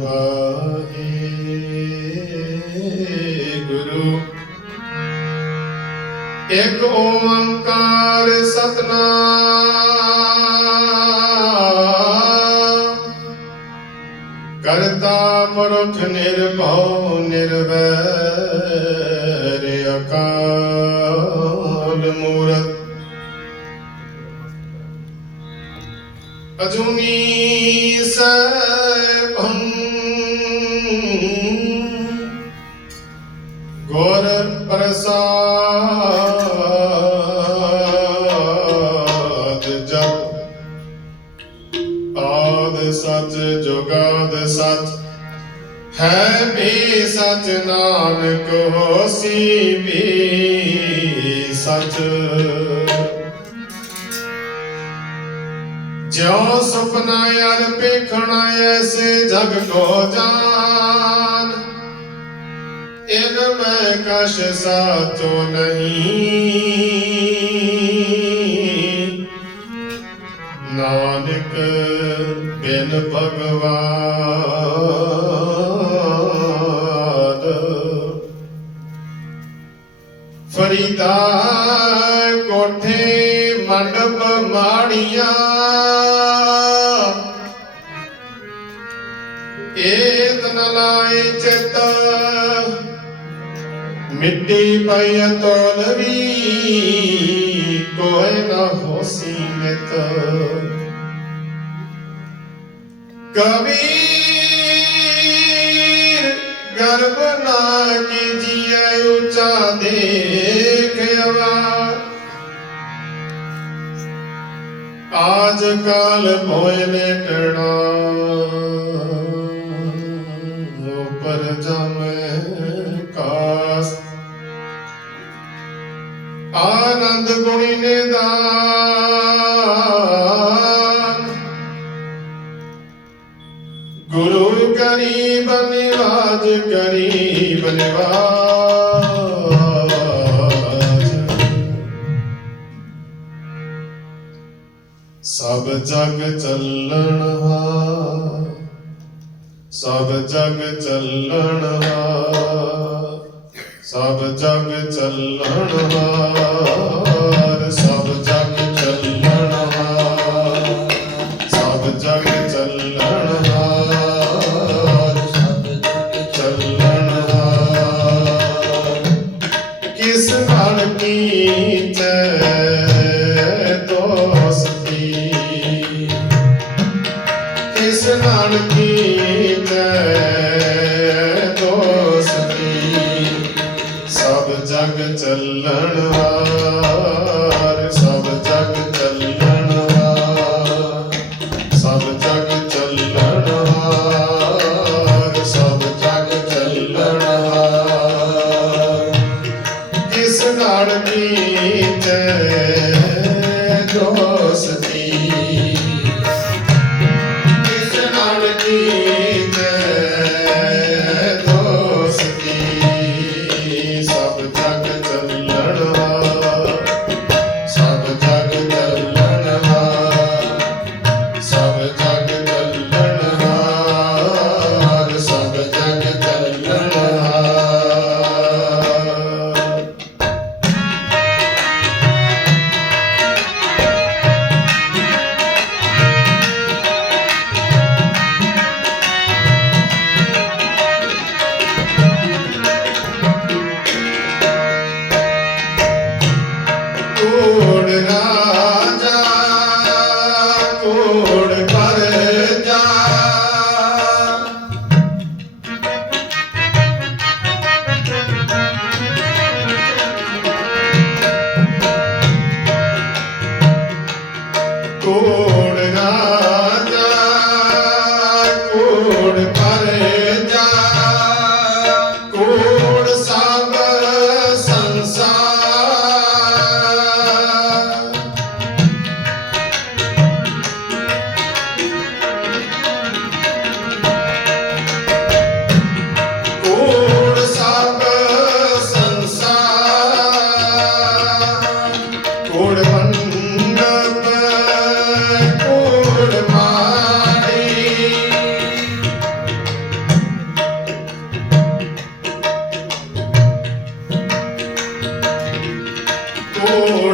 ਵਾਹਿਗੁਰੂ ਇੱਕ ਓੰਕਾਰ ਸਤਨਾਮ। ਕਰਤਾ ਪੁਰਖ ਨਿਰਭਉ ਨਿਰਵੈਰ ਅਕਾਲ ਮੂਰਤ। ਅਜੂਨੀ ਸੈਭੰ ਗੁਰ ਪ੍ਰਸਾਦ ਜਪ। ਆਦ ਸਚ ਜੁਗਾਦ ਸਚ। ਹੈ ਵੀ ਸਚ ਨਾਨਕ ਹੋਸੀ ਵੀ ਸਚ। ਜਿਉ ਸੁਪਨਾ ਯਾਰ ਪੇਖਣਾ ਐਸੇ ਜਗ ਕੋ ਜਾਨ। ਇਨ ਮੈਂ ਕਸ਼ ਸਾਚੋ ਨਹੀਂ। ਨਾਨਕ ਬਿਨ ਭਗਵਾਨ ਫਰੀਦਾ ਕੋਠੇ, ਮੰਡਪ, ਮਾੜੀਆਂ ਮਿੱਟੀ ਪਈ ਤੋਲਵੀ ਕੋਈ ਨਾ ਹੋਸੀ ਮਿਤ ਕਬੀਰ ਗਰਬ ਨਾ ਕੀਜੀਏ ਉੱਚਾ ਦੇਖਿਆ। ਆਜ ਕਾਲ ਭੋਏ ਲੇਟਣਾ, ਉਪਰ ਜਮੇ ਆਨੰਦ ਗੁਣੀ ਨਿਦਾਨ। ਗੁਰੂ ਕਰੀਬ ਨਿਵਾਜ ਕਰੀਬ ਨਿਵਾਜ। ਸਭ ਜਗ ਚੱਲਣ ਹਾ, ਸਭ ਜਗ ਚੱਲਣ ਹਾ। ਸਭ ਜਗ ਚੱਲਣ ਹਾਰ ਸਭ ਜਗ ਚੱਲਣ ਹਾਰ ਸਭ ਜਗ ਚੱਲਣ ਹਾਰ ਚੱਲਣ ਹਾਰ ਕਿਸ ਨਾਲ ਕੀਤੇ ਦੋਸਤੀ ਕਿਸ ਨਾਲ ਕੀਤੇ Peter. amor.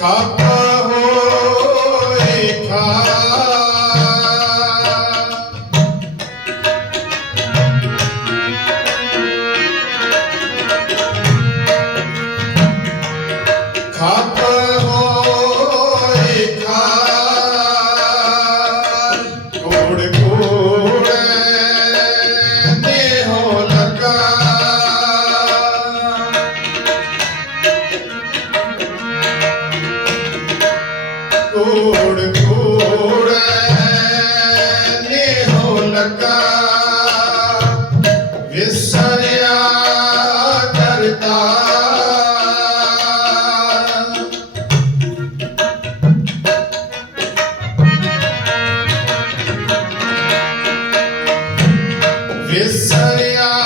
Capa Pensaria